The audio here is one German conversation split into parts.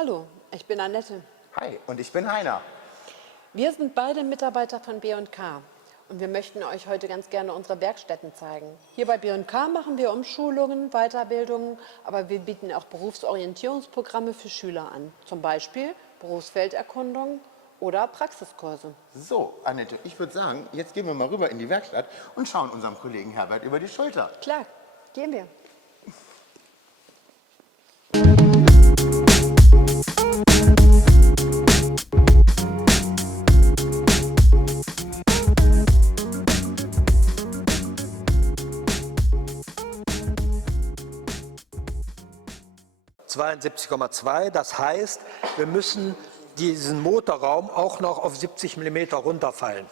Hallo, ich bin Annette. Hi, und ich bin Heiner. Wir sind beide Mitarbeiter von B&K und wir möchten euch heute ganz gerne unsere Werkstätten zeigen. Hier bei B&K machen wir Umschulungen, Weiterbildungen, aber wir bieten auch Berufsorientierungsprogramme für Schüler an. Zum Beispiel Berufsfelderkundung oder Praxiskurse. So, Annette, ich würde sagen, jetzt gehen wir mal rüber in die Werkstatt und schauen unserem Kollegen Herbert über die Schulter. Klar, gehen wir. (72,2), das heißt, wir müssen diesen Motorraum auch noch auf 70 mm runterfallen.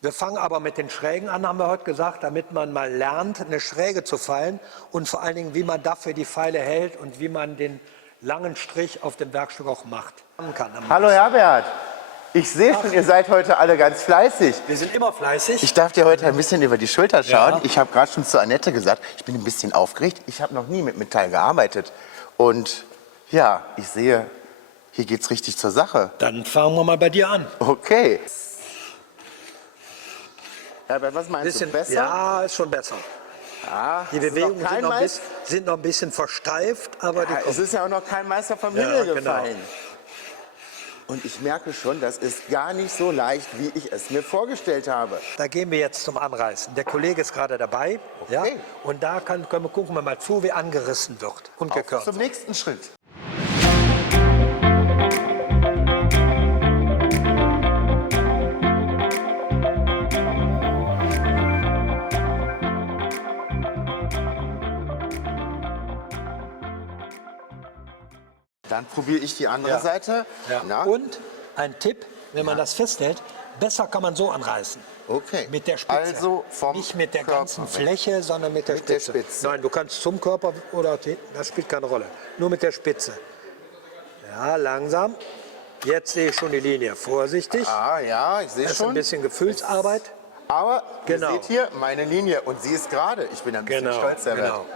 Wir fangen aber mit den Schrägen an, haben wir heute gesagt, damit man mal lernt, eine Schräge zu fallen und vor allen Dingen, wie man dafür die Pfeile hält und wie man den langen Strich auf dem Werkstück auch macht. Hallo Herbert, ich sehe schon, ihr seid heute alle ganz fleißig. Wir sind immer fleißig. Ich darf dir heute ein bisschen über die Schulter schauen. Ja. Ich habe gerade schon zu Annette gesagt, ich bin ein bisschen aufgeregt. Ich habe noch nie mit Metall gearbeitet. Und ja, ich sehe, hier geht es richtig zur Sache. Dann fangen wir mal bei dir an. Okay. Herbert, was meinst du, besser? Ja, ist schon besser. Ja, Die es ist Bewegungen noch kein sind noch ein bisschen versteift, aber die Ja, es kommen. ist ja auch noch kein Meister vom Ja, Himmel genau. gefallen. Und ich merke schon, das ist gar nicht so leicht, wie ich es mir vorgestellt habe. Da gehen wir jetzt zum Anreißen. Der Kollege ist gerade dabei. Okay. Ja? Und da gucken wir mal zu, wie angerissen wird und gekürzt. Zum nächsten Schritt. Dann probiere ich die andere Ja. Seite. Ja. Na? Und ein Tipp, wenn man das festhält, besser kann man so anreißen. Okay. Mit der Spitze. Also vom Nicht mit der Körper ganzen weg. Fläche, sondern mit der Mit der Spitze. Spitze. Nein, du kannst zum Körper oder das spielt keine Rolle. Nur mit der Spitze. Ja, langsam. Jetzt sehe ich schon die Linie. Vorsichtig. Ah ja, ich sehe Das ist schon. ein bisschen Gefühlsarbeit. Aber Genau. ihr seht hier meine Linie und sie ist gerade. Ich bin ein bisschen Genau, stolz, Herbert. genau.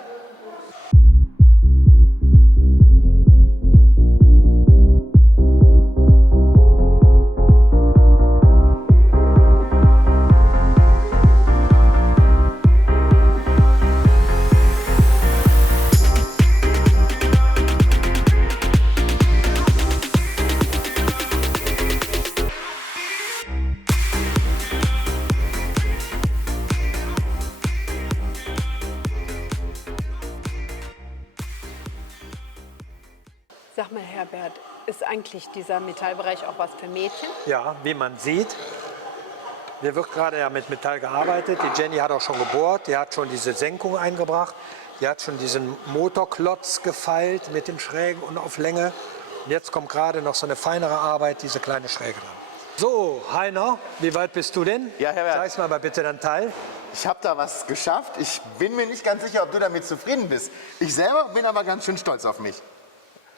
Sag mal, Herbert, ist eigentlich dieser Metallbereich auch was für Mädchen? Ja, wie man sieht, hier wird gerade ja mit Metall gearbeitet. Die Jenny hat auch schon gebohrt, die hat schon diese Senkung eingebracht, die hat schon diesen Motorklotz gefeilt mit dem Schrägen und auf Länge. Und jetzt kommt gerade noch so eine feinere Arbeit, diese kleine Schräge dran. So, Heiner, wie weit bist du denn? Ja, Herbert. Zeig's mal bitte dein Teil. Ich habe da was geschafft. Ich bin mir nicht ganz sicher, ob du damit zufrieden bist. Ich selber bin aber ganz schön stolz auf mich.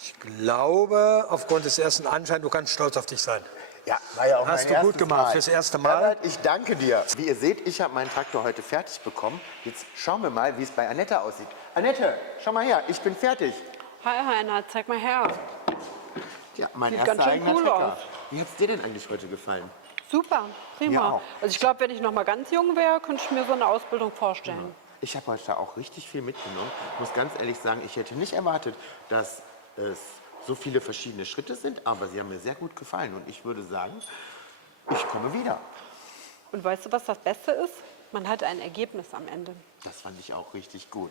Ich glaube, aufgrund des ersten Anscheins, du kannst stolz auf dich sein. Ja, war ja auch Hast mein du gut erstes gemacht Mal. fürs erste Mal. Herbert, ich danke dir. Wie ihr seht, ich habe meinen Traktor heute fertig bekommen. Jetzt schauen wir mal, wie es bei Annette aussieht. Annette, schau mal her, ich bin fertig. Hi Heiner, zeig mal her. Ja, mein Sieht erster ganz schön eigener cool Trecker. aus. Wie hat es dir denn eigentlich heute gefallen? Super, Mir prima. auch. Also ich glaube, wenn ich noch mal ganz jung wäre, könnte ich mir so eine Ausbildung vorstellen. Ich habe heute auch richtig viel mitgenommen. Ich muss ganz ehrlich sagen, ich hätte nicht erwartet, dass es so viele verschiedene Schritte sind, aber sie haben mir sehr gut gefallen und ich würde sagen, ich komme wieder. Und weißt du, was das Beste ist? Man hat ein Ergebnis am Ende. Das fand ich auch richtig gut.